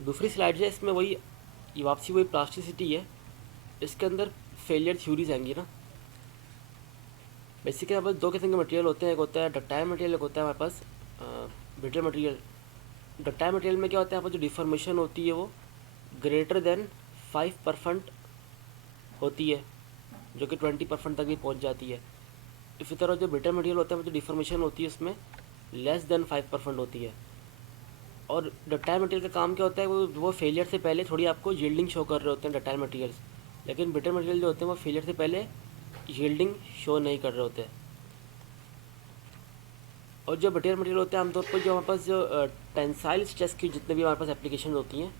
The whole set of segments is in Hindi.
तो दूसरी स्लाइड है, इसमें वही ये वापसी वही प्लास्टिसिटी है। इसके अंदर फेलियर थ्योरीज आएंगी ना। बेसिकली हमारे पास दो किस्म के मटेरियल होते हैं, एक होता है डक्टाइल मटेरियल, एक होता है हमारे पास ब्रिटल मटेरियल। डक्टाइल मटेरियल में क्या होता है, हमारे जो डिफॉर्मेशन होती है वो ग्रेटर देन 5% होती है, जो कि 20% तक भी पहुंच जाती है। इसी तरह जो ब्रिटल मटेरियल होता है, जो डिफॉर्मेशन होती है उसमें लेस देन 5% होती है। और डक्टाइल मटेरियल का काम क्या होता है, वो फेलियर से पहले थोड़ी आपको यील्डिंग शो कर रहे होते हैं डक्टाइल मटेरियल्स। लेकिन ब्रिटल मटेरियल जो होते हैं वो फेलियर से पहले यील्डिंग शो नहीं कर रहे होते। और जो ब्रिटल मटेरियल होते हैं आमतौर पर जो हमारे पास जो टेंसाइल स्ट्रेस की जितने भी हमारे पास एप्लीकेशन होती हैं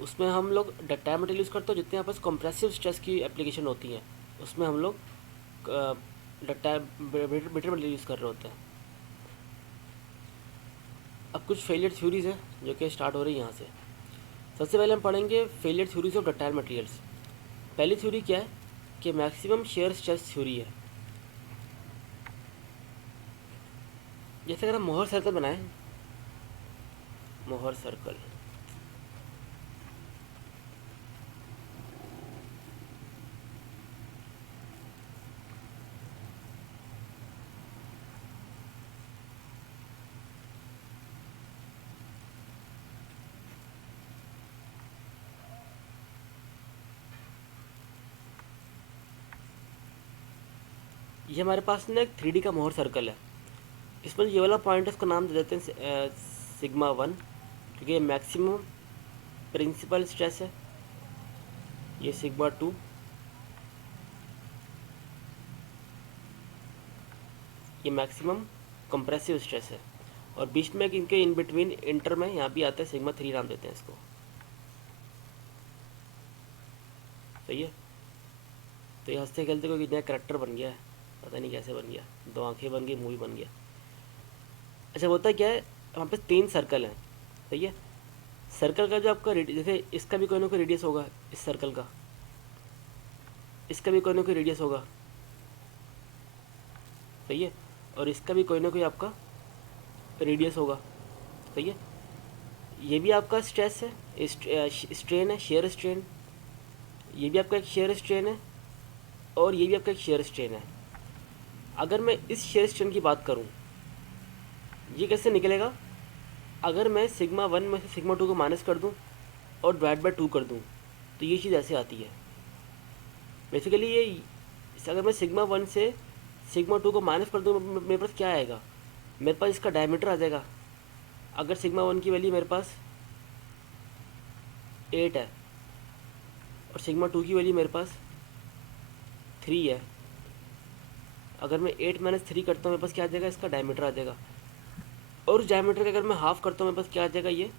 उसमें हम लोग डक्टाइल मटेरियल यूज़ करते हैं। जितने हमारे पास कंप्रेसिव स्ट्रेस की एप्लीकेशन होती हैं उसमें हम लोग डक्टाइल ब्रिटल मटेरियल यूज़ कर रहे होते हैं। अब कुछ फेलियर थ्योरीज हैं जो कि स्टार्ट हो रही है यहाँ से। सबसे पहले हम पढ़ेंगे failure theories of ductile materials. पहली थ्योरी क्या है कि मैक्सिमम शेयर स्ट्रेस थ्योरी है। जैसे अगर हम मोहर सर्कल बनाएं, मोहर सर्कल, ये हमारे पास ना एक 3D का मोहर सर्कल है। इसमें ये वाला पॉइंट है, इसका नाम दे देते हैं सिग्मा 1, क्योंकि ये मैक्सिमम प्रिंसिपल स्ट्रेस है। ये सिग्मा 2, ये मैक्सिमम कंप्रेसिव स्ट्रेस है। और बीच में इनके इन बिटवीन इंटर में यहाँ भी आता है सिग्मा 3, नाम देते हैं इसको। सही है। तो ये हंसते खेलते कोई नया करेक्टर बन गया है, पता नहीं कैसे बन गया, दो आंखें बन गई, मुँह भी बन गया। अच्छा, होता क्या है, वहाँ पे 3 सर्कल हैं। सही है। सर्कल का जो आपका जैसे इसका भी कोई ना कोई रेडियस होगा, इस सर्कल का, इसका भी कोई ना कोई रेडियस होगा। सही है। और इसका भी कोई ना कोई आपका रेडियस होगा। सही है। ये भी आपका स्ट्रेस है, स्ट्रेन है, शेयर स्ट्रेन। ये भी आपका एक शेयर स्ट्रेन है और ये भी आपका एक शेयर स्ट्रेन है। अगर मैं इस शेयर स्ट्रेन की बात करूँ, ये कैसे निकलेगा, अगर मैं सिग्मा 1 में से सिग्मा 2 को माइनस कर दूँ और डिवाइड बाय 2 कर दूँ तो ये चीज़ ऐसे आती है। बेसिकली ये, अगर मैं सिग्मा 1 से सिग्मा 2 को माइनस कर दूँ मेरे पास क्या आएगा, मेरे पास इसका डायमीटर आ जाएगा। अगर सिग्मा 1 की वैल्यू मेरे पास 8 है और सिग्मा 2 की वैल्यू मेरे पास 3 है, अगर मैं 8 माइनस 3 करता हूँ मेरे पास क्या आ जाएगा, इसका डायमीटर आ जाएगा। और उस डायमीटर का अगर मैं हाफ करता हूँ मेरे पास क्या आ जाएगा, ये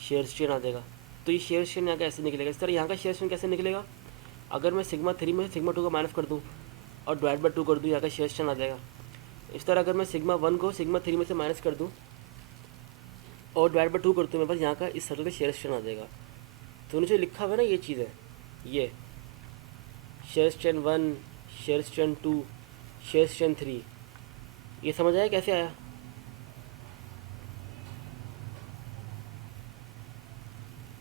शेयर स्ट्रेन आ जाएगा। तो ये शेयर स्ट्रेन यहाँ का ऐसे निकलेगा। इस तरह यहाँ का शेयर स्ट्रेन कैसे निकलेगा, अगर मैं सिग्मा 3 में से सिग्मा 2 को माइनस कर दूँ और डिवाइड बाय 2 कर दूँ, यहाँ का शेयर स्ट्रेन आ जाएगा। इस तरह अगर मैं सिग्मा 1 को सिग्मा 3 में से माइनस कर दूँ और डिवाइड बाय 2 करते हैं, मेरे पास यहाँ का इस सर्कल का शेयर स्ट्रेन आ जाएगा। तो नीचे लिखा हुआ है ना ये चीज़ है, ये shear strain 1, shear strain 2, shear strain 3। ये समझ आया कैसे आया।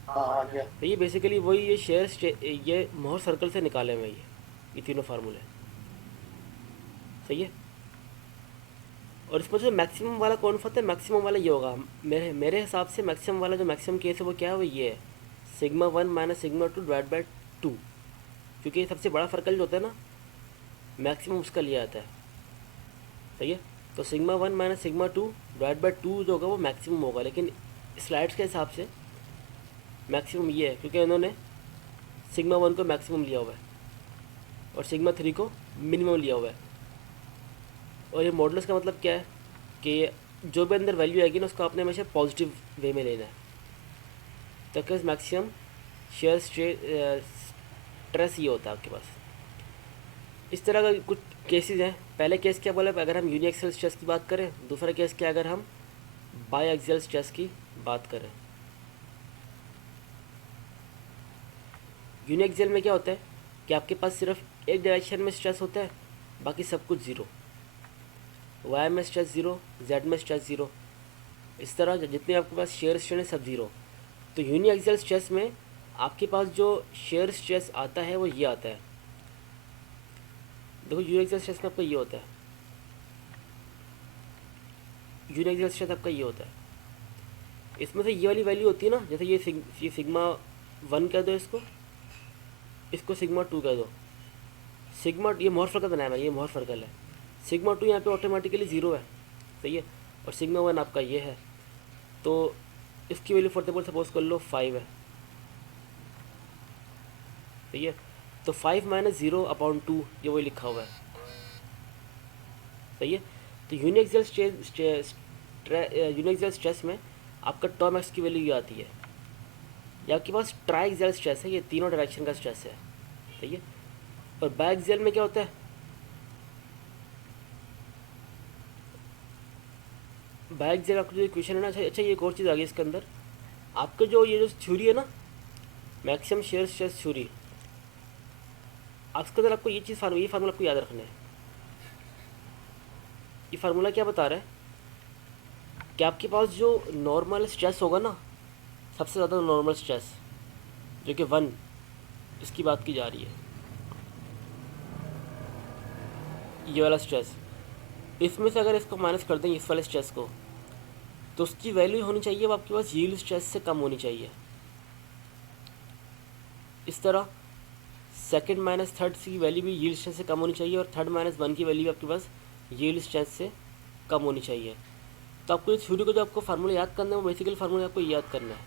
हाँ आ गया। तो ये बेसिकली वही ये मोहर सर्कल से निकाले हुए ये तीनों फार्मूले। सही है। और इसमें जो मैक्सिमम वाला कौन सा होता है, मैक्सिमम वाला ये होगा मेरे मेरे हिसाब से। मैक्सिमम वाला जो मैक्सिमम केस है वो क्या है, वो ये है sigma 1 minus sigma 2 divide by 2, क्योंकि सबसे बड़ा सर्कल जो होता है ना, मैक्सिमम उसका लिया आता है। सही है। तो sigma 1 minus sigma 2 divide by 2 जो होगा वो मैक्सिमम होगा, लेकिन स्लाइड्स के हिसाब से मैक्सिमम ये है क्योंकि इन्होंने सिग्मा 1 को मैक्सिमम लिया हुआ है और सिग्मा 3 को मिनिमम लिया हुआ है। और ये मॉडल्स का मतलब क्या है कि जो भी अंदर वैल्यू आएगी ना उसको आपने हमेशा पॉजिटिव वे में लेना है। तो क्या मैक्सिमम शेयर स्ट्रेस ये होता है आपके पास। इस तरह का कुछ केसेस हैं। पहले केस क्या बोला, अगर हम यूनिएक्सियल स्ट्रेस की बात करें। दूसरा केस क्या, अगर हम बायएक्सियल स्ट्रेस की बात करें। यूनिएक्सियल में क्या होता है कि आपके पास सिर्फ एक डायरेक्शन में स्ट्रेस होता है, बाकी सब कुछ ज़ीरो। वाई में स्ट्रेस ज़ीरो, जेड में स्ट्रेस ज़ीरो। इस तरह जितने आपके पास शेयर स्ट्रेन है सब ज़ीरो। तो यूनिएक्सियल स्ट्रेस में आपके पास जो शेयर स्ट्रेस आता है वो ये आता है। देखो यूनिएक्सियल स्ट्रेस में आपका ये होता है, यूनिएक्सियल स्ट्रेस आपका ये होता है। इसमें से ये वाली वैल्यू होती है ना, जैसे ये सिग्मा 1 कह दो, इसको सिग्मा 2 कह दो। सिग्मा ये मोहर सर्कल बनाया है, ये मोहर सर्कल है। सिग्मा 2 यहाँ पे ऑटोमेटिकली 0 है, सही है। और सिग्मा 1 आपका ये है, तो इसकी वैल्यू फॉर एग्जाम्पल सपोज कर लो 5 है, सही है। तो 5 माइनस 0/2 ये वही लिखा हुआ है, सही है। तो यूनिएक्सियल स्ट्रेस में आपका टर्म एक्स की वैल्यू ये आती है। या आपके पास ट्राइएक्सियल स्ट्रेस है, ये तीनों डायरेक्शन का स्ट्रेस है, सही है। और बाइएक्सियल में क्या होता है, बाइएक्सियल आपका जो इक्वेशन है ना, अच्छा ये एक और चीज़ आ गई इसके अंदर। आपका जो ये जो थ्योरी है ना, मैक्सिमम शेयर स्ट्रेस थ्योरी, उसके अंदर आपको ये फार्मूला आपको याद रखना है। ये फार्मूला क्या बता रहा है कि आपके पास जो नॉर्मल स्ट्रेस होगा ना, सबसे ज़्यादा नॉर्मल स्ट्रेस जो कि 1, इसकी बात की जा रही है, ये वाला स्ट्रेस, इसमें से अगर इसको माइनस कर दें इस वाले स्ट्रेस को, तो उसकी वैल्यू होनी चाहिए वो आपके पास यील्ड स्ट्रेस से कम होनी चाहिए। इस तरह सेकंड माइनस थर्ड की वैल्यू भी यील्ड स्ट्रेस से कम होनी चाहिए, और थर्ड माइनस 1 की वैल्यू भी आपके पास यील्ड स्ट्रेस से कम होनी चाहिए। तो आपको इस थ्योरी को जो आपको फार्मूला याद करना है, वो बेसिकली फार्मूला आपको याद करना है,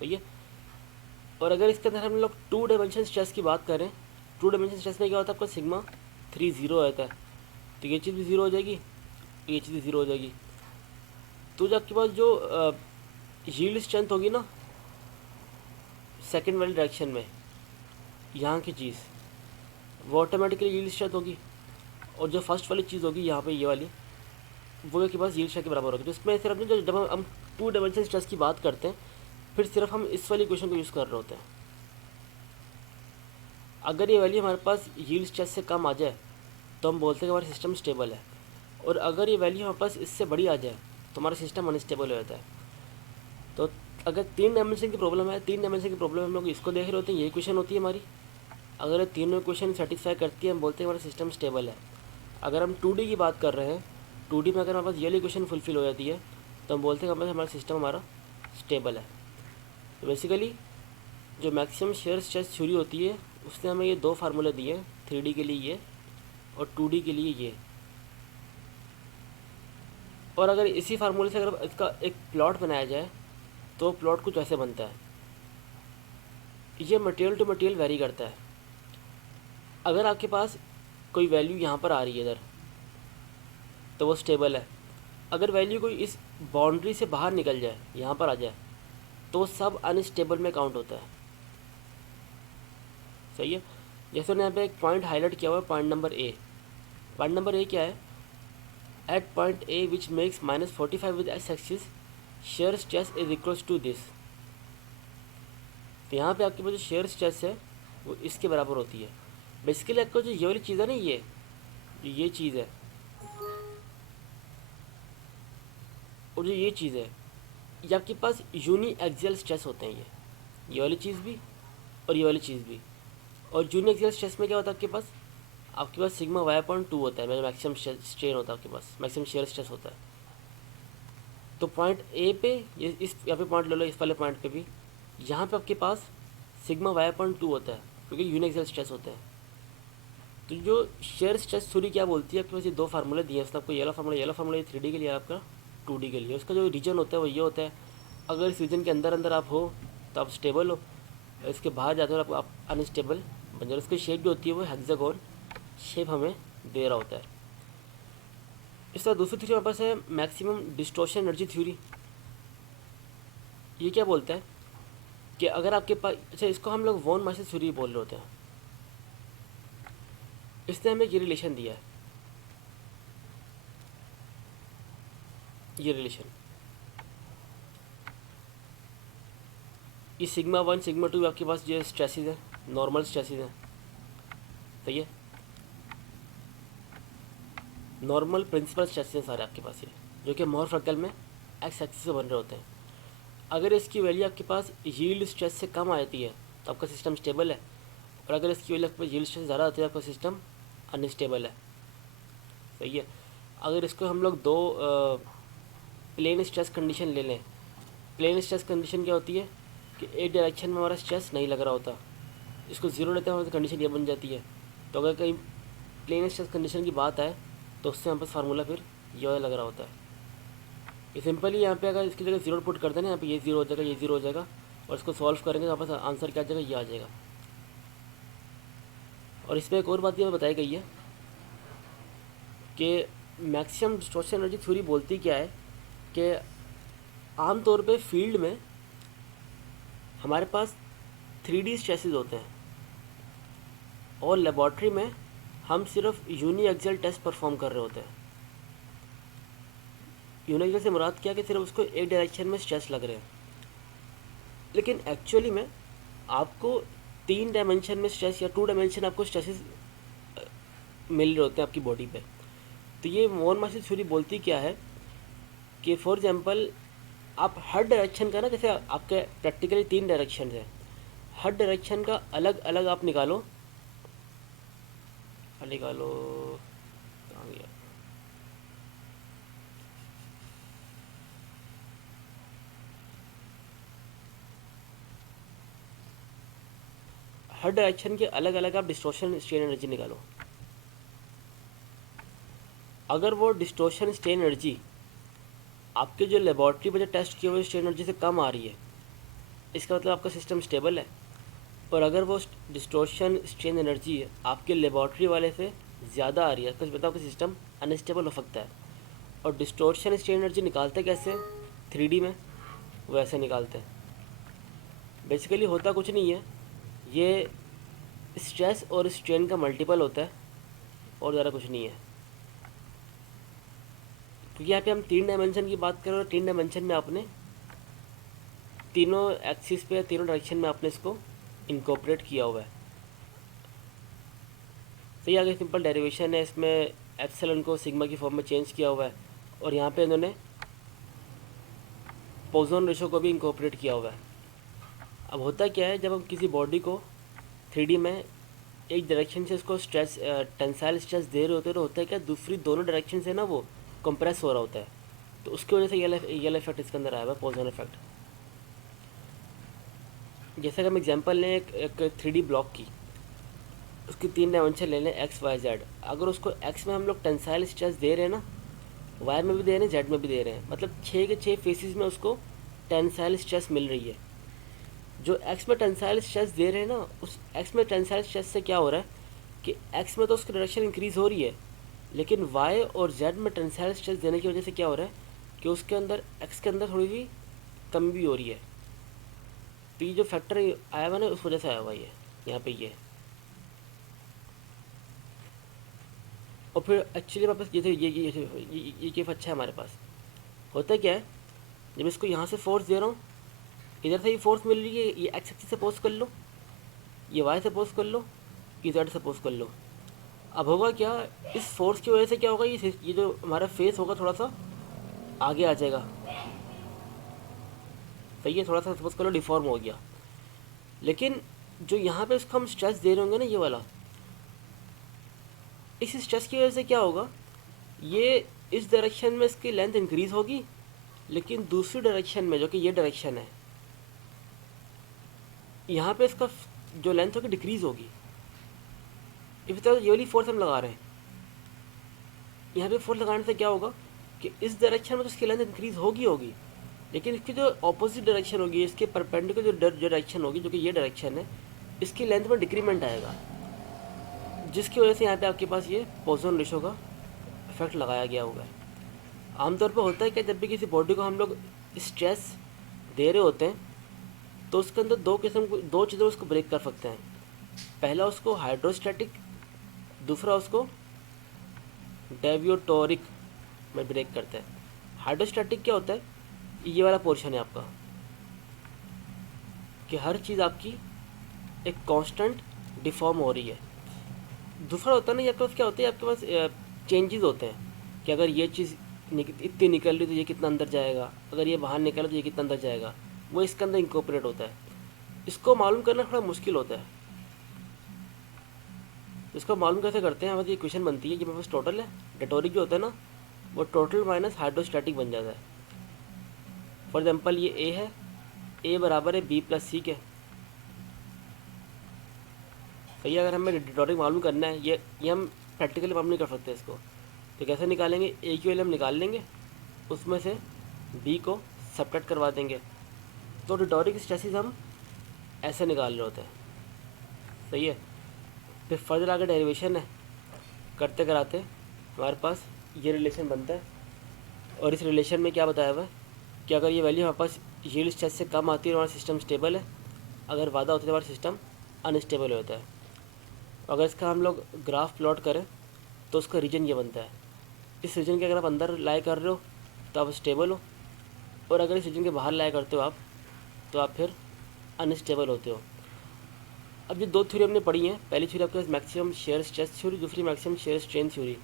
भैया। और अगर इसके अंदर हम लोग 2 डायमेंशन स्ट्रेस की बात करें, 2 डायमेंशन स्ट्रेस में क्या होता है, आपका सिग्मा 3 0 रहता है। तो ये चीज़ भी 0 हो जाएगी, ये चीज़ भी 0 हो जाएगी। तो जो आपके पास जो यील्ड स्ट्रेंथ होगी ना सेकंड वाली डायरेक्शन में, यहाँ की चीज़ वो ऑटोमेटिकली यील्ड स्ट्रेंथ होगी। और जो फर्स्ट वाली चीज़ होगी यहाँ पे ये वाली, वो आपके पास यील्ड स्ट्रेंथ के बराबर होगी। तो इसमें सिर्फ जो जब हम 2 डायमेंशन स्ट्रेस की बात करते हैं, फिर सिर्फ हम इस वाली इक्वेशन को यूज़ कर रहे होते हैं। अगर ये वैल्यू हमारे पास यील्ड स्ट्रेस से कम आ जाए तो हम बोलते हैं कि हमारा सिस्टम स्टेबल है, और अगर ये वैल्यू हमारे पास इससे बड़ी आ जाए तो हमारा सिस्टम अनस्टेबल हो जाता है। तो अगर 3 डायमेंशन की प्रॉब्लम है, 3 डायमेंशन की प्रॉब्लम हम लोग इसको देख रहे होते हैं, ये इक्वेशन होती है हमारी। अगर ये तीनों इक्वेशन सेटिस्फाई करती है, हम बोलते हैं हमारा सिस्टम स्टेबल है। अगर हम 2D की बात कर रहे हैं, 2D में अगर हमारे पास ये वाली इक्वेशन फुलफिल हो जाती है, तो हम बोलते हैं हमारा सिस्टम हमारा स्टेबल है। तो बेसिकली जो मैक्सिमम शेयर स्ट्रेस थ्योरी होती है, उसने हमें ये 2 फार्मूले दिए हैं, 3D के लिए ये और 2D के लिए ये। और अगर इसी फार्मूले से अगर इसका एक प्लॉट बनाया जाए, तो प्लॉट कुछ ऐसे बनता है। ये मटेरियल टू मटेरियल वेरी करता है। अगर आपके पास कोई वैल्यू यहाँ पर आ रही है इधर, तो वो स्टेबल है। अगर वैल्यू कोई इस बाउंड्री से बाहर निकल जाए, यहाँ पर आ जाए, तो वो सब अनस्टेबल में काउंट होता है, सही है। जैसे मैंने यहाँ पे एक पॉइंट हाईलाइट किया हुआ है, point number A. Point number A क्या है, at point A which makes -45 with X axis shear stress is equals to this. तो यहाँ पे आपके पास जो शेयर स्ट्रेस है वो इसके बराबर होती है। बेसिकली आपको जो ये वाली चीज़ है ना, ये चीज़ है, और जो ये चीज़ है, ये आपके पास यूनी एक्सियल स्ट्रेस होते हैं, ये वाली चीज़ भी और ये वाली चीज़ भी। और यूनी एक्सियल स्ट्रेस में क्या होता है, आपके पास सिग्मा y/2 होता है, मैक्सिमम स्ट्रेन होता है आपके पास, मैक्सिमम शेयर स्ट्रेस होता है। तो पॉइंट ए पे ये इस यहाँ पे पॉइंट ले लो, इस वाले पॉइंट पे भी यहाँ पे आपके पास सिग्मा y/2 होता है, क्योंकि यूनी एक्सियल स्ट्रेस होते हैं। तो जो शेयर स्ट्रेस थ्योरी क्या बोलती है, आपके पास ये 2 फार्मूले दिए हैं, उसने आपको येलो फार्मूला, ये 3D के लिए, आपका 2D के लिए। उसका जो रीजन होता है वो ये होता है, अगर इस रीजन के अंदर आप हो तो आप स्टेबल हो, इसके बाहर जाते हो आप अनस्टेबल बन जाओ। उसकी शेप जो होती है वो हेक्सागोन शेप हमें दे रहा होता है। इस तरह दूसरी थ्योरी हमारे पास है मैक्सिमम डिस्टॉर्शन एनर्जी थ्योरी। ये क्या बोलता है कि अगर आपके पास, अच्छा इसको हम लोग वॉन माइसेस थ्योरी बोल रहे होते हैं। इसने हमें ये रिलेशन दिया है, ये रिलेशन, ये सिग्मा 1 सिग्मा 2 आपके पास ये स्ट्रेसेस है, नॉर्मल स्ट्रेसेस हैं, सही है। नॉर्मल प्रिंसिपल स्ट्रेसेस हैं सारे आपके पास, ये जो कि मोहर फ्रैक्टल में एक्स एक्सिस से बन रहे होते हैं। अगर इसकी वैल्यू आपके पास यील्ड स्ट्रेस से कम आती है तो आपका सिस्टम स्टेबल है, और अगर इसकी वैल्यू आपके पास यील्ड स्ट्रेस ज़्यादा आती है आपका सिस्टम अनस्टेबल है। सही है। अगर इसको हम लोग दो प्लेन स्ट्रेस कंडीशन ले लें। प्लेन स्ट्रेस कंडीशन क्या होती है कि एक डायरेक्शन में हमारा स्ट्रेस नहीं लग रहा होता, इसको ज़ीरो लेते हैं तो कंडीशन ये बन जाती है। तो अगर कहीं प्लेन स्ट्रेस कंडीशन की बात आए तो उससे हमारे पास फार्मूला फिर ये वाला लग रहा होता है। ये सिंपली यहाँ पे अगर इसकी जगह जीरो पुट कर देना, यहाँ पे ये जीरो हो जाएगा, ये जीरो हो जाएगा, और इसको सॉल्व करेंगे तो हमारे पास आंसर क्या आ जाएगा, ये आ जाएगा। और इसमें एक और बात ये बताई गई है कि मैक्सिमम डिस्टॉर्शन एनर्जी थ्योरी बोलती क्या है कि आमतौर पे फील्ड में हमारे पास 3D स्ट्रेसेस होते हैं, और लेबॉर्ट्री में हम सिर्फ यूनी एक्सल टेस्ट परफॉर्म कर रहे होते हैं। यूनी एक्सल से मुराद क्या कि सिर्फ उसको एक डायरेक्शन में स्ट्रेस लग रहे हैं, लेकिन एक्चुअली में आपको 3 डायमेंशन में स्ट्रेस या 2 डायमेंशन आपको स्ट्रेसेस मिल रहे होते हैं आपकी बॉडी पे। तो ये मोहन माशी थ्योरी बोलती क्या है कि फॉर एग्जांपल आप हर डायरेक्शन का ना, जैसे आपके प्रैक्टिकली 3 डायरेक्शन है, हर डायरेक्शन का अलग अलग आप निकालो निकालो कहाँ गया, हर डायरेक्शन के अलग अलग आप डिस्टॉर्शन स्ट्रेन एनर्जी निकालो। अगर वो डिस्टॉर्शन स्ट्रेन एनर्जी आपके जो लेबॉर्ट्री में जो टेस्ट किए हुए स्ट्रेन एनर्जी से कम आ रही है, इसका मतलब आपका सिस्टम स्टेबल है। और अगर वो डिस्टॉर्शन स्ट्रेन एनर्जी आपके लेबॉर्ट्री वाले से ज़्यादा आ रही है, कुछ बताओ कि सिस्टम अनस्टेबल हो सकता है। और डिस्टॉर्शन स्ट्रेन एनर्जी निकालते कैसे 3D में, वो ऐसे निकालते हैं। बेसिकली होता कुछ नहीं है, ये स्ट्रेस और स्ट्रेन का मल्टीपल होता है और ज़्यादा कुछ नहीं है। क्योंकि यहाँ पे हम 3 डायमेंशन की बात कर रहे हैं, 3 डायमेंशन में आपने तीनों एक्सिस पे, तीनों डायरेक्शन में आपने इसको इनकॉर्पोरेट किया हुआ है। तो ये आगे सिंपल डेरिवेशन है, इसमें एप्सिलॉन को सिग्मा की फॉर्म में चेंज किया हुआ है, और यहाँ पे इन्होंने पोजन रेशो को भी इनकॉर्पोरेट किया हुआ है। अब होता क्या है, जब हम किसी बॉडी को 3D में एक डायरेक्शन से उसको स्ट्रेस टेंसाइल स्ट्रेस दे रहे होते हैं, तो होता है क्या, दूसरी दोनों डायरेक्शन से ना वो कंप्रेस हो रहा होता है, तो उसकी वजह से ये इफेक्ट इसके अंदर आया हुआ है, पोजन इफेक्ट। जैसे कि हम एग्जांपल लें एक 3D ब्लॉक की, उसकी 3 डायमेंशन ले लें एक्स वाई जेड। अगर उसको एक्स में हम लोग टेंसाइल स्ट्रेस दे रहे हैं ना, वाई में भी दे रहे हैं, जेड में भी दे रहे हैं, मतलब 6 के 6 फेसिस में उसको टेंसाइल स्ट्रेस मिल रही है। जो एक्स में टेंसाइल स्ट्रेस दे रहे हैं ना, उस एक्स में टेंसाइल स्ट्रेस से क्या हो रहा है कि एक्स में तो उसकी डायरेक्शन इंक्रीज़ हो रही है, लेकिन वाई और जेड में टेंसाइल स्ट्रेस देने की वजह से क्या हो रहा है कि उसके अंदर एक्स के अंदर थोड़ी सी कमी भी हो रही है। तो ये जो फैक्टर आया हुआ ना, उस वजह से आया हुआ ये यहाँ पे ये। और फिर एक्चुअली हमारे पास ये केफ अच्छा है हमारे पास। होता क्या है, जब इसको यहाँ से फोर्स दे रहा हूँ, इधर से ही फोर्स मिल रही है, ये एक्स एक्सिस से पोज कर लो, ये वाई से पोज कर लो, ये जेड से पोज कर लो। अब होगा क्या, इस फोर्स की वजह से क्या होगा, ये जो हमारा फेस होगा थोड़ा सा आगे आ जाएगा। सही है, थोड़ा सा सपोज कर लो डिफॉर्म हो गया, लेकिन जो यहाँ पे इसको हम स्ट्रेस दे रहे होंगे ना, ये वाला, इस स्ट्रेस की वजह से क्या होगा, ये इस डायरेक्शन में इसकी लेंथ इंक्रीज होगी, लेकिन दूसरी डायरेक्शन में जो कि ये डायरेक्शन है, यहाँ पे इसका जो लेंथ होगी डिक्रीज होगी। इस तरह ये वाली फोर्स हम लगा रहे हैं, यहाँ पे फोर्स लगाने से क्या होगा कि इस डायरेक्शन में तो इसकी लेंथ इंक्रीज होगी, लेकिन इसकी जो ऑपोजिट डायरेक्शन होगी, इसके परपेंडिकुलर जो डायरेक्शन होगी, जो कि ये डायरेक्शन है, इसकी लेंथ में डिक्रीमेंट आएगा, जिसकी वजह से यहाँ पे आपके पास ये पोजन रेशो का इफेक्ट लगाया गया हुआ है। आमतौर पर होता है कि जब भी किसी बॉडी को हम लोग स्ट्रेस दे रहे होते हैं, तो उसके अंदर दो चीज़ें उसको ब्रेक कर सकते हैं। पहला उसको हाइड्रोस्टैटिक, दूसरा उसको डेवियोटोरिक में ब्रेक करते हैं। हाइड्रोस्टैटिक क्या होता है, ये वाला पोर्शन है आपका, कि हर चीज़ आपकी एक कांस्टेंट डिफॉर्म हो रही है। दूसरा होता है ना, आपके पास क्या होता है, आपके पास चेंजेस होते हैं कि अगर ये चीज़ इतनी निकल रही तो ये कितना अंदर जाएगा, अगर ये बाहर निकला तो ये कितना अंदर जाएगा। वो इसके अंदर इंकॉर्पोरेट होता है। इसको मालूम करना थोड़ा मुश्किल होता है। इसको मालूम कैसे करते हैं, हमारी ये क्वेश्चन बनती है कि मेरे पास टोटल है, डेटोरिक जो होता है ना वो टोटल माइनस हाइड्रोस्टैटिक बन जाता है। फॉर एग्जाम्पल ये ए है, ए बराबर है बी प्लस सी के। सही है, अगर हमें डेटोरिक मालूम करना है, ये हम प्रैक्टिकली मालूम नहीं कर सकते इसको, तो कैसे निकालेंगे, ए की वैल्यू हम निकाल लेंगे, उसमें से बी को सब्ट्रैक्ट करवा देंगे, तो डेटोरिक स्ट्रेसिस हम ऐसे निकाल रहे होते हैं। सही है, फिर फर्दर आगे डेरिवेशन है, करते कराते हमारे पास ये रिलेशन बनता है। और इस रिलेशन में क्या बताया हुआ है कि अगर ये वैल्यू हमारे पास यील्ड स्ट्रेस से कम आती है तो हमारा सिस्टम स्टेबल है, अगर ज़्यादा होती है तो हमारा सिस्टम अनस्टेबल होता है। अगर इसका हम लोग ग्राफ प्लॉट करें तो उसका रीजन ये बनता है। इस रीजन के अगर आप अंदर लाई कर रहे हो तो आप स्टेबल हो, और अगर इस रीजन के बाहर लाई करते हो आप, तो आप फिर अनस्टेबल होते हो। अब ये दो थ्योरी हमने पढ़ी हैं, पहली थ्योरी आपके पास मैक्सिमम शेयर स्ट्रेस थ्योरी, दूसरी मैक्सिमम शेयर स्ट्रेन थ्योरी।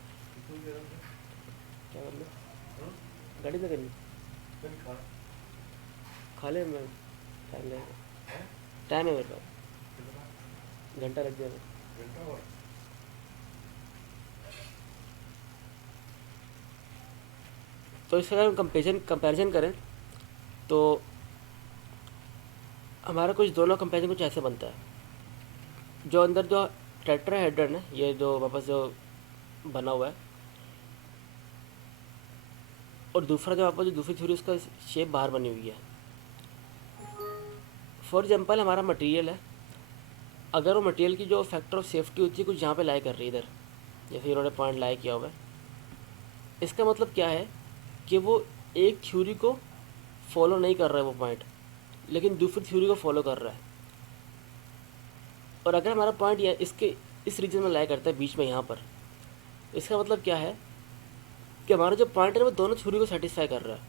क्या करना, गाड़ी में करनी, खा ले, मैं टाइम लगेगा, टाइम है मेरे पास, घंटा लग जाएगा। तो इसका अगर हम कंपैरिजन करें तो हमारा कुछ दोनों कंपैरिजन कुछ ऐसे बनता है। जो अंदर जो टेट्राहेड्रन है, ये जो हमारे पास जो बना हुआ है, और दूसरा जो हमारे पास जो दूसरी थ्योरी उसका शेप बाहर बनी हुई है। फॉर एग्जांपल हमारा मटेरियल है, अगर वो मटेरियल की जो फैक्टर ऑफ सेफ्टी होती है कुछ यहाँ पे लाई कर रही है इधर, जैसे इन्होंने पॉइंट लाई किया हुआ है, इसका मतलब क्या है कि वो एक थ्योरी को फॉलो नहीं कर रहा है वो पॉइंट, लेकिन दूसरी थ्योरी को फॉलो कर रहा है। और अगर हमारा पॉइंट इसके इस रीजन में लाई करता है बीच में यहाँ पर, इसका मतलब क्या है कि हमारा जो पॉइंट है वो दोनों थ्योरी को सेटिस्फाई कर रहा है,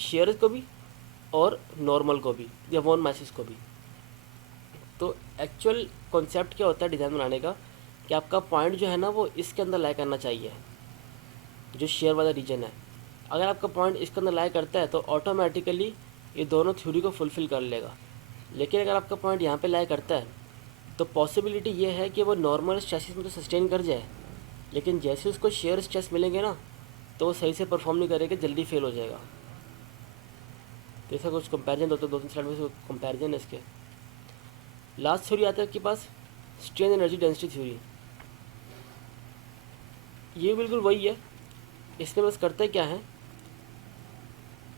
शेयर को भी और नॉर्मल को भी या वॉन मैसेज को भी। तो एक्चुअल कॉन्सेप्ट क्या होता है डिज़ाइन बनाने का कि आपका पॉइंट जो है ना वो इसके अंदर लाई करना चाहिए, जो शेयर वाला रीजन है। अगर आपका पॉइंट इसके अंदर लाई करता है तो ऑटोमेटिकली ये दोनों थ्योरी को फुलफ़िल कर लेगा। लेकिन अगर आपका पॉइंट यहाँ पे लाई करता है तो पॉसिबिलिटी ये है कि वो नॉर्मल स्ट्रेसेस में तो सस्टेन कर जाए, लेकिन जैसे उसको शेयर स्ट्रेस मिलेंगे ना तो वो सही से परफॉर्म नहीं करेगा, जल्दी फेल हो जाएगा। तो ऐसा कुछ कंपैरिजन होता है, 2-3 स्लाइड में कंपैरिजन है इसके। लास्ट थ्योरी आता है आपके पास स्ट्रेन एनर्जी डेंसिटी थ्योरी। ये बिल्कुल वही है, इसमें बस करते क्या है,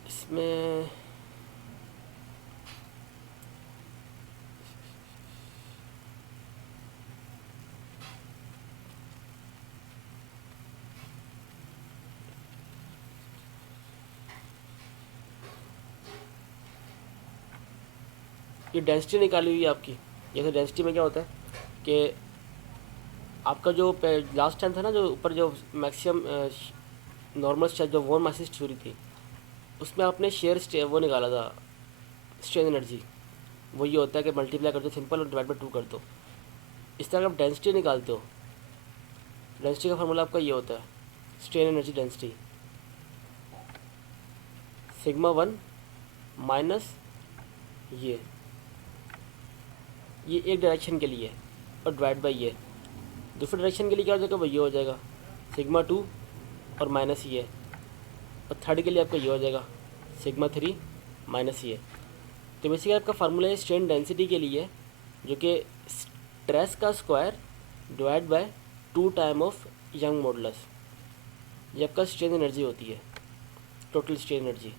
इसमें ये डेंसिटी निकाली हुई है आपकी। जैसे डेंसिटी में क्या होता है कि आपका जो लास्ट टाइम था ना, जो ऊपर जो मैक्सिमम नॉर्मल स्ट्रेस जो वॉन मैसेज थ्योरी थी, उसमें आपने शेयर वो निकाला था स्ट्रेन एनर्जी, वो ये होता है कि मल्टीप्लाई कर दो सिंपल और डिवाइड बाई 2 कर दो। इस तरह आप डेंसिटी निकालते हो, डेंसिटी का फार्मूला आपका ये होता है strain energy density, sigma 1 minus ये एक डायरेक्शन के लिए और डिवाइड बाई ये दूसरे डायरेक्शन के लिए क्या हो जाएगा, वो ये हो जाएगा सिग्मा 2 और माइनस ये, और थर्ड के लिए आपका ये हो जाएगा सिग्मा 3 माइनस ये। तो बेसिकली आपका फार्मूला है स्ट्रेन डेंसिटी के लिए, जो कि स्ट्रेस का square divide by 2 time of young modulus, ये आपका स्ट्रेन एनर्जी होती है, टोटल स्ट्रेन एनर्जी।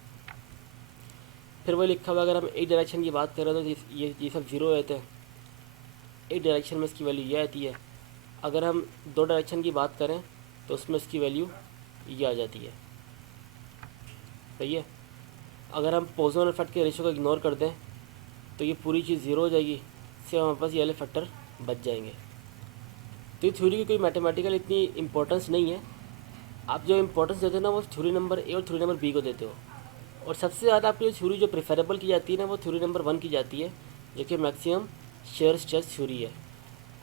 फिर वो लिखा हुआ अगर हम एक डायरेक्शन की बात करें तो ये सब ज़ीरो रहते हैं, एक डायरेक्शन में इसकी वैल्यू ये आती है। अगर हम दो डायरेक्शन की बात करें तो उसमें इसकी वैल्यू ये आ जाती है। सही है, अगर हम पोजन इफेक्ट के रेशियो को इग्नोर कर दें तो ये पूरी चीज़ ज़ीरो हो जाएगी, इससे हमारे पास ये वाले फैक्टर बच जाएंगे। तो ये थ्योरी की कोई मैथमेटिकल इतनी इंपॉर्टेंस नहीं है, आप जो इंपॉर्टेंस देते हो ना वो थ्योरी नंबर ए और थ्योरी नंबर बी को देते हो, और सबसे ज़्यादा आपकी थ्योरी जो प्रेफरेबल की जाती है ना वो थ्योरी नंबर 1 की जाती है, जो कि मैक्सिमम शेयर स्ट्रेस थ्योरी है।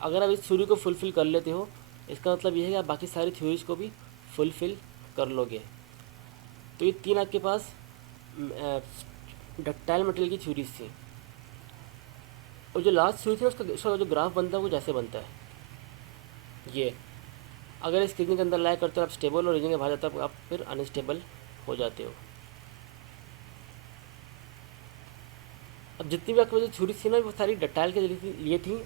अगर आप इस थ्योरी को फुलफ़िल कर लेते हो, इसका मतलब ये है कि आप बाकी सारी थ्योरीज़ को भी फुलफ़िल कर लोगे। तो ये तीन आपके पास डक्टाइल मटेरियल की थ्योरीज थी। और जो लास्ट थ्योरी थी उसका जो ग्राफ बनता है वो जैसे बनता है ये, अगर इस रीजन के अंदर लाई करते हो आप स्टेबल, और रीजन के बाहर जाते हो आप फिर अनस्टेबल हो जाते हो। अब जितनी भी आपकी जो थ्योरी थी ना वो सारी डक्टाइल के लिए थी,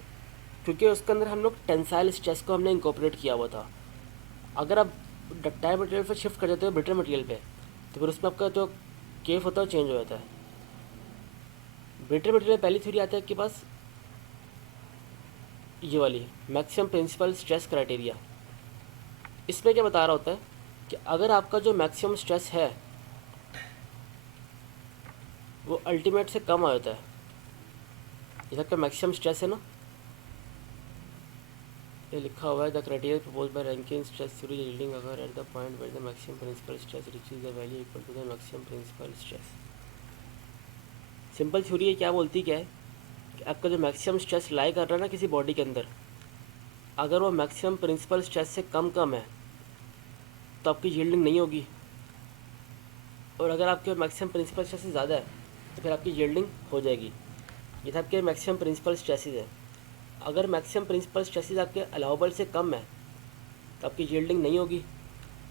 क्योंकि उसके अंदर हम लोग टेंसाइल स्ट्रेस को हमने इंकॉर्पोरेट किया हुआ था। अगर आप डक्टाइल मटेरियल पर शिफ्ट कर जाते हो ब्रिटल मटेरियल पे, तो फिर उसमें आपका जो केफ होता है वो चेंज हो जाता है। ब्रिटल मटेरियल पहली थ्योरी आता है आपके पास ये वाली, मैक्सिमम प्रिंसिपल स्ट्रेस क्राइटेरिया। इसमें क्या बता रहा होता है कि अगर आपका जो मैक्सिमम स्ट्रेस है वो अल्टीमेट से कम आ जाता है, जैसा आपका मैक्सिमम स्ट्रेस है ना, ये लिखा हुआ है the criteria propose by Rankine stress theory yielding occur at the point where the maximum principal stress reaches the value equal to the maximum principal stress. Simple theory है, क्या बोलती क्या है कि आपका जो मैक्सिमम स्ट्रेस लाई कर रहा है ना किसी बॉडी के अंदर, अगर वो मैक्सिमम प्रिंसिपल स्ट्रेस से कम है तो आपकी यील्डिंग नहीं होगी, और अगर आपके मैक्सिमम प्रिंसिपल स्ट्रेस से ज़्यादा है तो फिर आपकी यील्डिंग हो जाएगी। ये था आपके मैक्सिमम प्रिंसिपल स्ट्रेसेस है। अगर मैक्सिमम प्रिंसिपल स्ट्रेसेस आपके अलाउबल से कम है तो आपकी यील्डिंग नहीं होगी,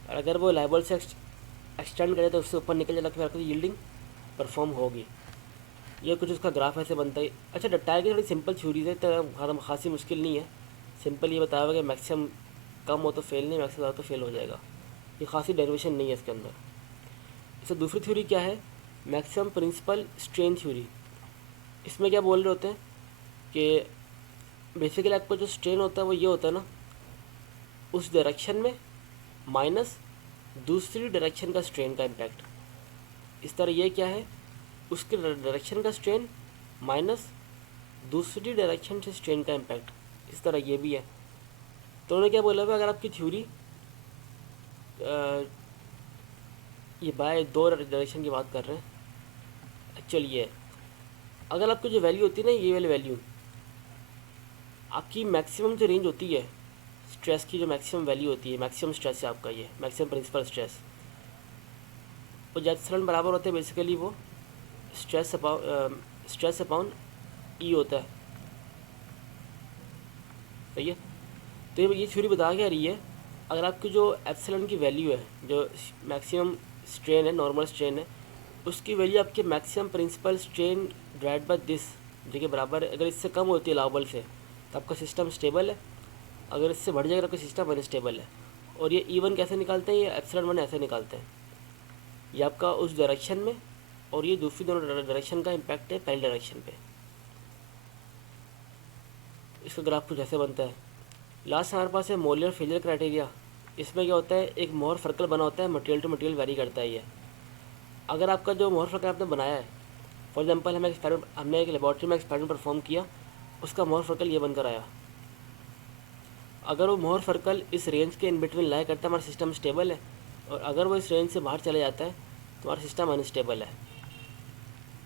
और अगर वो अलाउबल से एक्सटेंड करे तो उससे ऊपर निकल जाएगा तो फिर आपकी यील्डिंग परफॉर्म होगी। ये कुछ उसका ग्राफ ऐसे बनता है। अच्छा, डक्टाइल की थोड़ी सिंपल थ्योरीज है तो खासी मुश्किल नहीं है, सिंपल ये बताया हुआ कि मैक्सिमम कम हो तो फेल नहीं, मैक्सिमम ज़्यादा तो फेल हो जाएगा। ये खासी डेरिवेशन नहीं है इसके अंदर। इससे दूसरी थ्योरी क्या है, मैक्सिमम प्रिंसिपल स्ट्रेन थ्योरी। इसमें क्या बोल रहे होते हैं कि बेसिकली आपका जो स्ट्रेन होता है वो ये होता है ना, उस डायरेक्शन में माइनस दूसरी डायरेक्शन का स्ट्रेन का इम्पैक्ट। इस तरह ये क्या है, उसके डायरेक्शन का स्ट्रेन माइनस दूसरी डायरेक्शन से स्ट्रेन का इम्पैक्ट। इस तरह ये भी है। तो उन्होंने क्या बोला हुआ, अगर आपकी थ्योरी ये बाय दो डायरेक्शन की बात कर रहे हैं एक्चुअली, ये अगर आपकी जो वैल्यू होती है ना, ये वाली वैल्यू आपकी मैक्सिमम जो रेंज होती है स्ट्रेस की, जो मैक्सिमम वैल्यू होती है, मैक्सिमम स्ट्रेस है आपका, ये मैक्सिमम प्रिंसिपल स्ट्रेस, वो जेड बराबर होते हैं बेसिकली वो स्ट्रेस अपॉन ई होता है। सही है। तो ये थ्योरी बता क्या रही है, अगर आपकी जो एप्सिलॉन की वैल्यू है, जो मैक्सिमम स्ट्रेन है, नॉर्मल स्ट्रेन है, उसकी वैल्यू आपके maximum principal strain divide by this देखिए बराबर है। अगर इससे कम होती है अलाउबल से तो आपका सिस्टम स्टेबल है, अगर इससे बढ़ जाएगा तो आपका सिस्टम अनस्टेबल है। और ये E1 कैसे निकालते हैं, ये एप्सिलॉन 1 ऐसे निकालते हैं। ये आपका उस डायरेक्शन में, और ये दूसरी दोनों डायरेक्शन का इम्पैक्ट है पहले डायरेक्शन पे। इसका ग्राफ कुछ ऐसे बनता है। लास्ट हमारे पास है मोलर फेलियर क्राइटेरिया। इसमें क्या होता है, एक मोहर सर्कल बना होता है, मटेरियल टू मटेरियल वेरी करता है ये। अगर आपका जो मोहर सर्कल आपने बनाया है, फॉर एग्जांपल हमने एक लेबॉर्ट्री में एक्सपेरिमेंट परफॉर्म किया, उसका मोहर सर्कल ये बनकर आया। अगर वो मोहर सर्कल इस रेंज के इन बिटवीन लाई करता है, हमारा सिस्टम स्टेबल है, और अगर वो इस रेंज से बाहर चले जाता है तो हमारा सिस्टम अनस्टेबल है।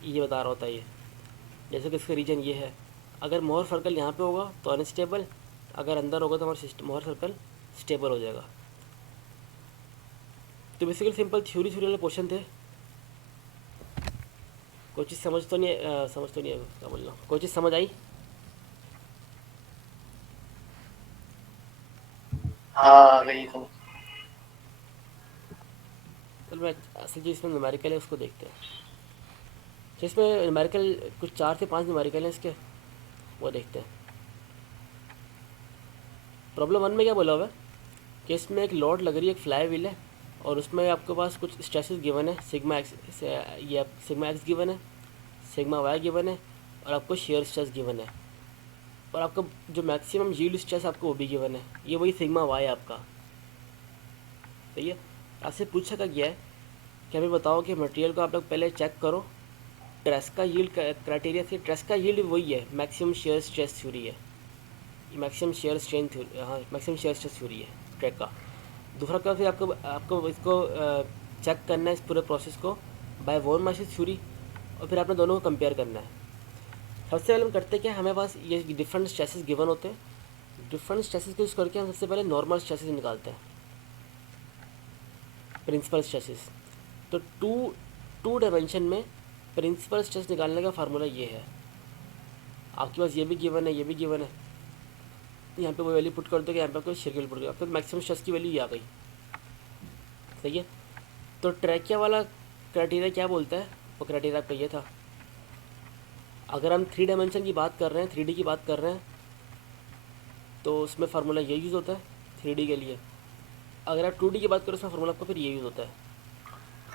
ये बता रहा होता है ये, जैसे कि इसका रीजन ये है, अगर मोहर सर्कल यहाँ पे होगा तो अनस्टेबल, अगर अंदर होगा तो हमारा सिस्टम मोहर सर्कल स्टेबल हो जाएगा। तो बेसिकली सिंपल थ्योरी वाले क्वेश्चन थे। कोई चीज़ समझ तो नहीं है क्या बोल रहा हूँ, कोई चीज़ समझ आई? हाँ गई समझ। चल मैं असल चीज़ इसमें न्यूमेरिकल है उसको देखते हैं। तो इसमें न्यूमेरिकल कुछ 4 से 5 न्यूमेरिकल हैं इसके, वो देखते हैं। प्रॉब्लम 1 में क्या बोला हुआ है कि इसमें एक लोड लग रही है, एक फ्लाई व्हील है, और उसमें आपके पास कुछ स्ट्रेसेस गिवन है, सिग्मा एक्स, ये सिग्मा एक्स गिवन है, सिग्मा वाई गिवन है, और आपको शेयर स्ट्रेस गिवन है, और आपका जो मैक्सिमम यील्ड स्ट्रेस आपको वो भी गिवन है, ये वही सिग्मा वाई आपका। सही है। आपसे पूछा क्या गया है कि हमें बताओ कि मटेरियल को आप लोग पहले चेक करो, ट्रेस्का यील्ड क्राइटेरिया से, ट्रेस्का यील्ड वही है, मैक्सिमम शेयर स्ट्रेस थ्योरी है, मैक्सिमम शेयर स्ट्रेन थ्योरी, हाँ मैक्सिमम शेयर स्ट्रेस थ्योरी है ट्रैक का। दूसरा क्या, फिर आपको आपको इसको चेक करना है इस पूरे प्रोसेस को बाय वॉन मार्शल थ्योरी, और फिर आपने दोनों को कंपेयर करना है। सबसे पहले हम करते क्या, हमें पास ये डिफरेंट स्ट्रेसेस गिवन होते हैं, डिफरेंट स्ट्रेसेस को यूज़ करके हम सबसे पहले नॉर्मल स्ट्रेसेस निकालते हैं, प्रिंसिपल स्ट्रेसेस। तो टू डायमेंशन में प्रिंसिपल स्ट्रेस निकालने का फार्मूला ये है, आपके पास ये भी गिवन है, ये भी गिवन है, यहाँ पे वो वैल्यू पुट कर दो कि यहाँ पे आपको शेयर की वैल्यू पुट कर, आपको मैक्सिमम स्ट्रेस की वैल्यू ये आ गई। सही है। तो ट्रैकिया वाला क्राइटेरिया क्या बोलता है, वो क्राइटेरिया आपका ये था। अगर हम 3 डायमेंशन की बात कर रहे हैं, 3D की बात कर रहे हैं, तो उसमें फार्मूला ये यूज़ होता है 3D के लिए। अगर आप 2D की बात करो, उसमें फार्मूला आपका फिर ये यूज़ होता है।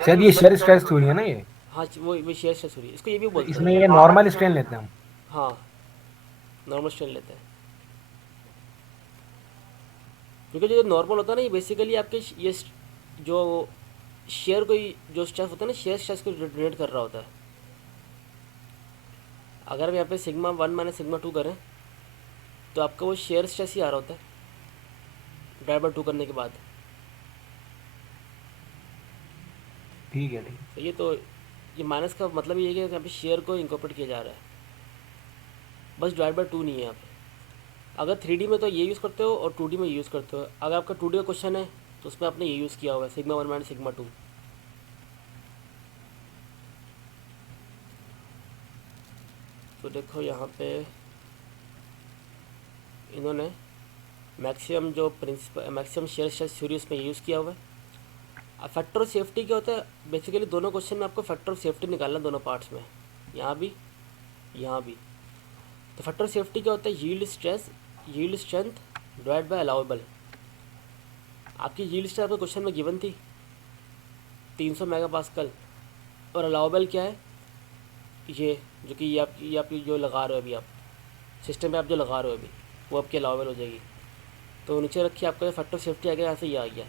शायद ये शेयर स्ट्रेस थ्योरी है ना ये, हाँ, वो शेयर स्ट्रेस हो रही है, इसको ये भी तो बोलते इसमें हैं। ये नॉर्मल स्ट्रेन लेते हैं हम। हाँ, नॉर्मल स्ट्रेन लेते हैं, क्योंकि जो नॉर्मल होता है ना, ये बेसिकली आपके ये जो शेयर कोई जो स्ट्रेस होता है ना, शेयर स्ट्रेस को रिलेट कर रहा होता है। अगर हम यहाँ पे सिग्मा 1 माइनस सिग्मा 2 करें, तो आपका वो शेयर स्ट्रेस ही आ रहा होता है डिवाइड बाय 2 करने के बाद। ठीक है, ठीक। तो ये माइनस का मतलब ये है कि यहाँ पे शेयर को इंकॉर्पोरेट किया जा रहा है, बस डिवाइड बाय 2 नहीं है यहाँ पे। अगर 3D में तो ये यूज़ करते हो और 2D में ये यूज़ करते हो। अगर आपका 2D का क्वेश्चन है तो उसमें आपने ये यूज़ किया हुआ है, सिग्मा 1 माइनस सिग्मा 2। तो देखो यहाँ पे इन्होंने मैक्सिमम शेयर स्ट्रेस थ्योरी उसमें ये यूज़ किया हुआ है। अब फैक्टर ऑफ सेफ्टी क्या होता है, बेसिकली दोनों क्वेश्चन में आपको फैक्टर ऑफ सेफ्टी निकालना है दोनों पार्ट्स में, यहाँ भी यहाँ भी। तो फैक्टर ऑफ सेफ्टी क्या होता है, yield strength divide by allowable. आपकी यील्ड स्ट्रेंथ आपके क्वेश्चन में गिवन थी 300 मेगापास्कल, और अलाउेबल क्या है, ये जो कि ये आपकी जो लगा रहे हो अभी आप सिस्टम पे, आप जो लगा रहे हो अभी, वो आपकी अलाउेबल हो जाएगी। तो नीचे रखिए, आपका जो फैक्टर ऑफ सेफ्टी आ गया, यहाँ से ये आ गया।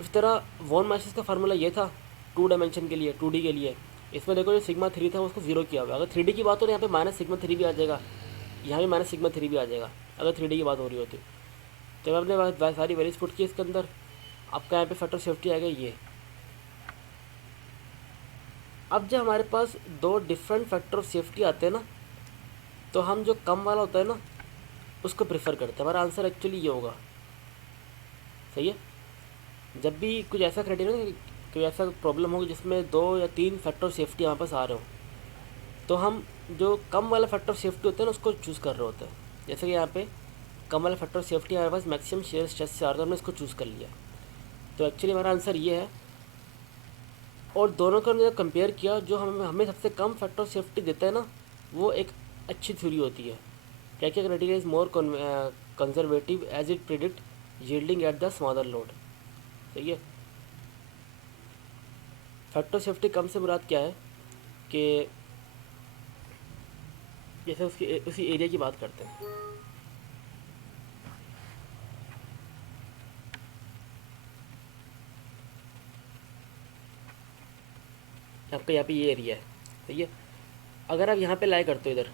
इस तरह वॉन माइसेस का फार्मूला ये था 2 डायमेंशन के लिए, 2D के लिए। इसमें देखो जो सिग्मा 3 था उसको 0 किया हुआ। अगर 3D की बात हो तो यहाँ पे माइनस सिग्मा 3 भी आ जाएगा, यहाँ भी माइनस सिग्मा 3 भी आ जाएगा अगर 3D की बात हो रही होती। तो आपने सारी वैल्यूज पुट की इसके अंदर, आपका यहाँ पे फैक्टर ऑफ सेफ्टी आएगा ये। अब जब हमारे पास 2 डिफरेंट फैक्टर ऑफ सेफ्टी आते हैं ना, तो हम जो कम वाला होता है ना उसको प्रेफर करते हैं। हमारा आंसर एक्चुअली ये होगा। सही है। जब भी कुछ ऐसा क्राइटेरिया, कोई ऐसा प्रॉब्लम होगी जिसमें 2 या 3 फैक्टर ऑफ सेफ्टी हमारे पास आ रहे हो, तो हम जो कम वाला फैक्टर ऑफ सेफ्टी होता है ना उसको चूज़ कर रहे होते हैं। जैसे कि यहाँ पे कम वाला फैक्टर ऑफ सेफ्टी हमारे पास मैक्सिमम शेयर स्ट्रेस से आ रहा था, हमने इसको चूज़ कर लिया। तो एक्चुअली हमारा आंसर ये है। और दोनों का हमने कंपेयर किया, जो हमें सबसे कम फैक्टर ऑफ सेफ्टी देता है ना, वो एक अच्छी थ्योरी होती है। क्या क्या criteria is more conservative as it predict yielding at the smaller load. सही है। फैक्टर ऑफ सेफ्टी कम से मुराद क्या है कि जैसे उसी एरिया की बात करते हैं। आपका यहाँ पे ये एरिया है। सही है। अगर आप यहाँ पे लाई करते हो इधर,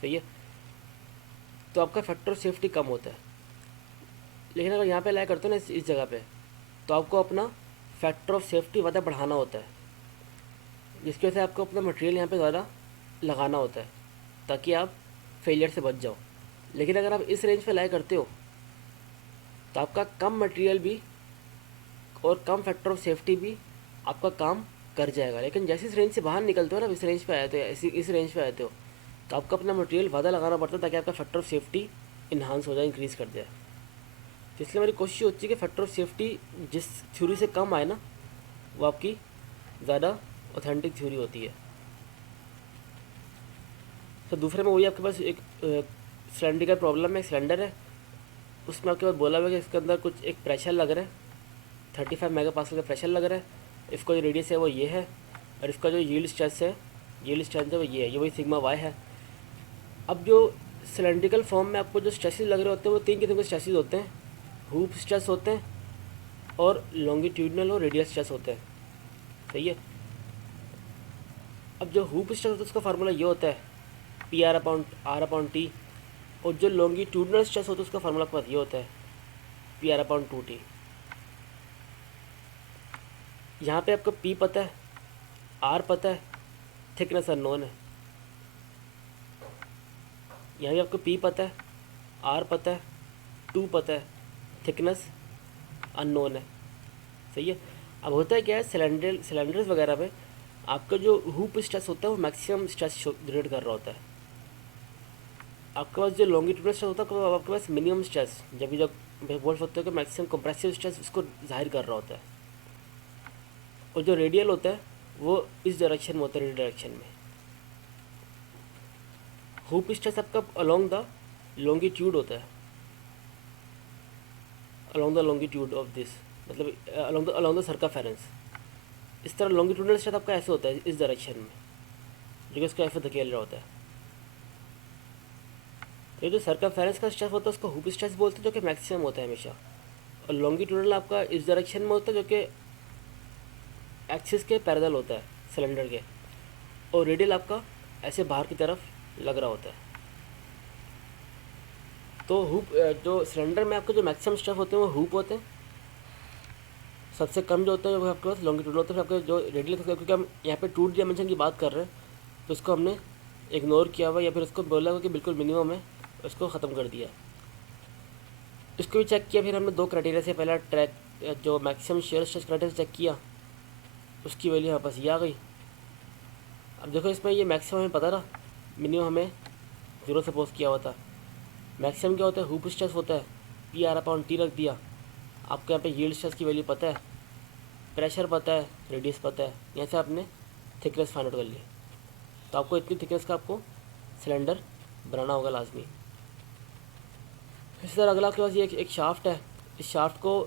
सही है, तो आपका फैक्टर ऑफ सेफ्टी कम होता है। लेकिन अगर यहाँ पे लाई करते हो ना इस जगह पे, तो आपको अपना फैक्टर ऑफ सेफ्टी ज़्यादा बढ़ाना होता है, जिसकी वजह से आपको अपना मटेरियल यहाँ पे ज़्यादा लगाना होता है ताकि आप फेलियर से बच जाओ। लेकिन अगर आप इस रेंज पे लाई करते हो तो आपका कम मटेरियल भी और कम फैक्टर ऑफ सेफ्टी भी आपका काम कर जाएगा। लेकिन जैसे इस रेंज से बाहर निकलते हो ना, इस रेंज पे आते हो, इस रेंज पे आते हो, तो आपको अपना मटेरियल ज़्यादा लगाना पड़ता है ताकि आपका फैक्टर ऑफ सेफ्टी इन्हांस हो जाए, इंक्रीज़ कर जाए। तो इसलिए मेरी कोशिश होती है कि फैक्टर ऑफ सेफ्टी जिस थ्योरी से कम आए ना, वो आपकी ज़्यादा ऑथेंटिक थ्योरी होती है। तो दूसरे में वही आपके पास एक सिलेंडर का प्रॉब्लम है, सिलेंडर है, उसमें आपके पास बोला हुआ है कि इसके अंदर कुछ एक प्रेशर लग रहा है, 35 मेगापास्कल का प्रेशर लग रहा है, इसका जो रेडियस है वो ये है, और इसका जो यील्ड स्ट्रेस है, यील्ड स्ट्रेंथ है वो ये है, ये वही सिग्मा वाई है। अब जो सिलेंड्रिकल फॉर्म में आपको जो स्ट्रेसेस लग रहे होते हैं वो 3 किस्म के स्ट्रेसेस होते हैं। हूप स्ट्रेस होते हैं, और लॉन्गिट्यूडनल और रेडियल स्ट्रेस होते हैं। सही है। अब जो हूप स्ट्रेस होता है उसका फार्मूला ये होता है PR/R/T, और जो लॉन्गिट्यूडनल स्ट्रेस होता है उसका फार्मूला आपके पास ये होता है PR/2T। यहाँ पे आपको P पता है, R पता है, थिकनेस अननोन है। यहाँ भी आपको P पता है, R पता है, 2 पता है, थिकनेस अननोन है। सही है। अब होता है क्या है, सिलेंडर्स वगैरह में आपका जो हुप स्ट्रेस होता है वो मैक्सिमम स्ट्रेस जनरेट कर रहा होता है। आपके पास जो लॉन्गिट्यूडनल स्ट्रेस होता है आपके पास मिनिमम स्ट्रेस, जब भी जब बोल सकते हो कि मैक्सिमम कंप्रेसिव स्ट्रेस उसको जाहिर कर रहा होता है। और जो रेडियल होता है वो इस डायरेक्शन में होता है, रेडियल डायरेक्शन में। हुप स्ट्रेस आपका अलोंग द लॉन्गिट्यूड होता है, along the longitude of this, मतलब अलोंग द सर्कमफेरेंस। इस तरह लॉन्गिट्यूडनल स्ट्रेस आपका ऐसे होता है इस डायरेक्शन में, जो कि उसको ऐसे धकेल रहा होता है। तो जो सर्कमफेरेंस का स्ट्रेस होता है उसको हुप स्ट्रेस बोलते हैं, जो कि मैक्सिमम होता है हमेशा। और लॉन्गिट्यूडनल आपका इस डायरेक्शन में होता है, जो कि एक्सिस के पैरेलल होता है सिलेंडर के। और रेडियल आपका ऐसे बाहर की तरफ लग रहा होता है। तो हुप जो सिलेंडर में आपके जो मैक्सिमम स्ट्रेस होते हैं वो हुप होते हैं, सबसे कम जो होता है वो आपके पास लॉन्गिट्यूडनल होता है। आपके जो रेडियल, क्योंकि हम यहाँ पे 2 डायमेंशन की बात कर रहे हैं तो उसको हमने इग्नोर किया हुआ, या फिर उसको बोला हुआ कि बिल्कुल मिनिमम है, उसको ख़त्म कर दिया। इसको भी चेक किया, फिर हमने 2 क्राइटेरिया से, पहला ट्रैक जो maximum shear stress criteria check किया, उसकी वैल्यू यहाँ पास ये आ गई। अब देखो इसमें ये मैक्सिमम हमें पता था, मिनिमम हमें 0 सपोज किया हुआ था। मैक्सिमम क्या होता है, हुप स्ट्रेस होता है, PR/T रख दिया। आपको यहाँ पे यील्ड स्ट्रेस की वैल्यू पता है, प्रेशर पता है, रेडियस पता है, यहाँ से आपने थिकनेस फाइंड आउट कर ली। तो आपको इतनी थिकनेस का आपको सिलेंडर बनाना होगा लाजमी। इसी तरह अगला आपके पास ये एक शाफ्ट है। इस शाफ्ट को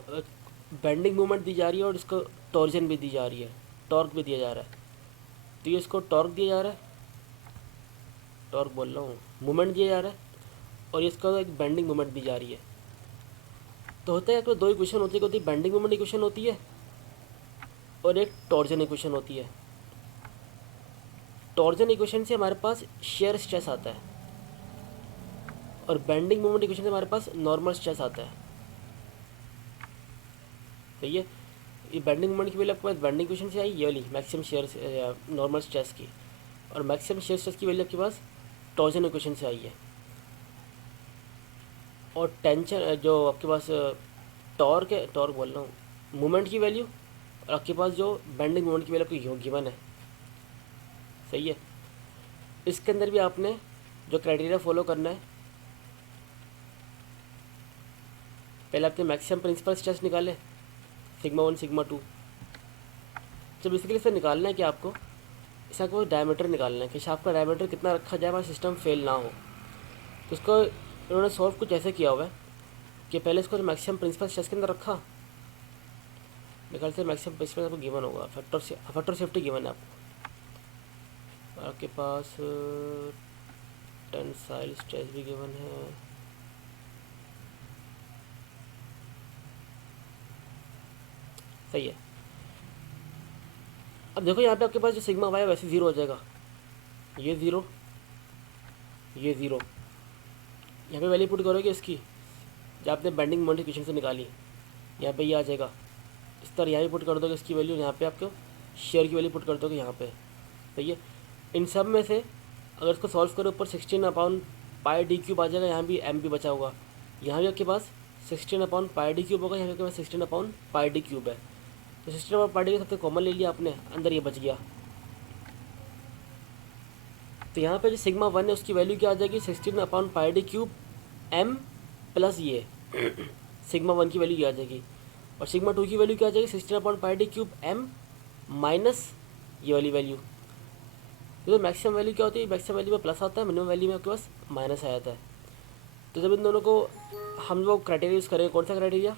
बेंडिंग मूवमेंट दी जा रही है और इसको टॉर्जन भी दी जा रही है, टॉर्क भी दिया जा रहा है। तो ये इसको टॉर्क दिया जा रहा है, टॉर्क बोल रहा हूँ, मूवमेंट दिया जा रहा है, और इसका एक बेंडिंग मूवमेंट दी जा रही है। तो होता है कि 2 इक्वेशन होती है, होती है बेंडिंग मूवमेंट इक्वेशन होती है और एक टॉर्जन इक्वेशन होती है। टॉर्जन इक्वेशन से हमारे पास शेयर स्ट्रेस आता है और बेंडिंग मूवमेंट इक्वेशन से हमारे पास नॉर्मल स्ट्रेस आता है। सही है, ये बेंडिंग मूवमेंट की वैल्यू आपके पास बेंडिंग इक्वेशन से आई, ये वाली मैक्सिमम शेयर नॉर्मल स्ट्रेस की, और मैक्सिमम शेयर स्ट्रेस की वैल्यू आपके पास टॉर्जन इक्वेशन से आई है। और टेंशन जो आपके पास टॉर्क है, टॉर्क बोल रहा हूँ, मूवमेंट की वैल्यू, और आपके पास जो बेंडिंग मूवमेंट की वैल्यू आपको गिवन है। सही है, इसके अंदर भी आपने जो क्राइटेरिया फॉलो करना है, पहले आपने मैक्सिमम प्रिंसिपल स्ट्रेस निकाले, सिग्मा 1 सिग्मा 2। तो बेसिकली इसे निकालना है कि आपको इसे आपको डायमीटर निकालना है कि शाफ्ट का डायमीटर कितना रखा जाए हमारा सिस्टम फेल ना हो। तो उसको इन्होंने सॉल्व कुछ ऐसे किया हुआ है कि पहले इसको मैक्सिमम प्रिंसिपल स्ट्रेस के अंदर रखा, मेरे ख्याल से मैक्सिमम प्रिंसिपल आपको गिवन होगा, फैक्टर सेफ्टी गिवन है आपको। आपके पास टेंसाइल स्ट्रेस भी गिवन है। सही है, अब देखो यहाँ पे आपके पास जो सिग्मा वाई वैसे 0 हो जाएगा, ये 0, ये 0। यहाँ पे वैल्यू पुट करोगे इसकी, जब आपने बेंडिंग मोमेंट इक्वेशन से निकाली, यहाँ पे ये आ जाएगा। इस तरह यहाँ भी पुट कर दोगे इसकी वैल्यू, यहाँ पे आपको शेयर की वैल्यू पुट कर दोगे यहाँ पे। सही है, इन सब में से अगर इसको सॉल्व करो, ऊपर 16/πd³ आ जाएगा, यहाँ भी m भी बचा होगा, यहाँ भी आपके पास 16/πd³ होगा, यहाँ पे आपके पास 16/πd³ है। तो 16/πd सबसे कॉमन ले लिया आपने, अंदर ये बच गया। तो यहाँ पे जो सिग्मा 1 है उसकी वैल्यू क्या आ जाएगी, 16/πd³ m प्लस ये सिग्मा 1 की वैल्यू क्या आ जाएगी, और सिग्मा 2 की वैल्यू क्या आ जाएगी, 16/πd³ m माइनस ये वाली वैल्यू। तो मैक्सिमम वैल्यू क्या होती है, मैक्सिमम वैल्यू में प्लस आता है, मिनिमम वैल्यू में आपके पास माइनस आ जाता है। तो जब इन दोनों को हम लोग क्राइटेरिया यूज़ करेंगे, कौन सा क्राइटेरिया,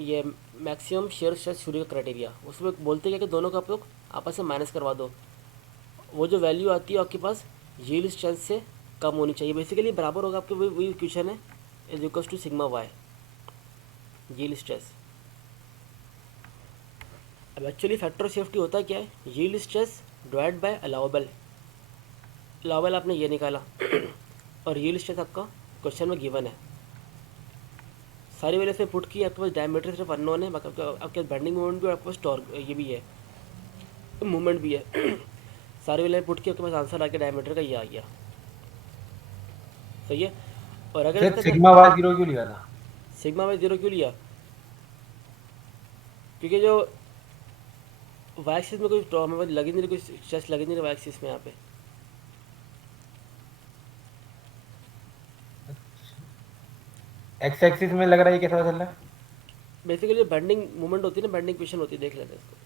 ये मैक्सिमम शेयर स्ट्रेस थ्योरी का क्राइटेरिया, उसमें बोलते हैं कि दोनों का आप लोग आपस में माइनस करवा दो, वो जो वैल्यू आती है आपके पास यील्ड स्ट्रेंथ से कम होनी चाहिए। बेसिकली बराबर होगा आपके, वही इक्वेशन है, is equals to sigma Y yield stress. अब एक्चुअली फैक्टर सेफ्टी होता क्या है, yield stress divide by allowable. Allowable आपने ये निकाला और यील्ड स्ट्रेस आपका क्वेश्चन में गिवन है। सारी वैल्यू इसमें पुट की, आपके पास डायमीटर सिर्फ अननोन है, बाकी आपके बेंडिंग मोमेंट भी, आपके पास टॉर्क ये भी है, मूवमेंट भी है। सारी वैल्यू पुट की, आपके पास आंसर आके डायमीटर का ये आ गया। सही है, और अगर सर सिग्मा वाई 0 क्यों लिया था? सिग्मा वाई 0 क्यों लिया, क्योंकि जो वाई एक्सिस में कोई हमें लगी नहीं रही, कोई स्ट्रेस लगी नहीं रही वाई एक्सिस में यहाँ पे। एक्स एक्सिस में लग रहा है, ये कैसा चल रहा है? बेसिकली जो बेंडिंग मूवमेंट होती है ना, बेंडिंग पोजिशन होती है, देख लेते हैं इसको।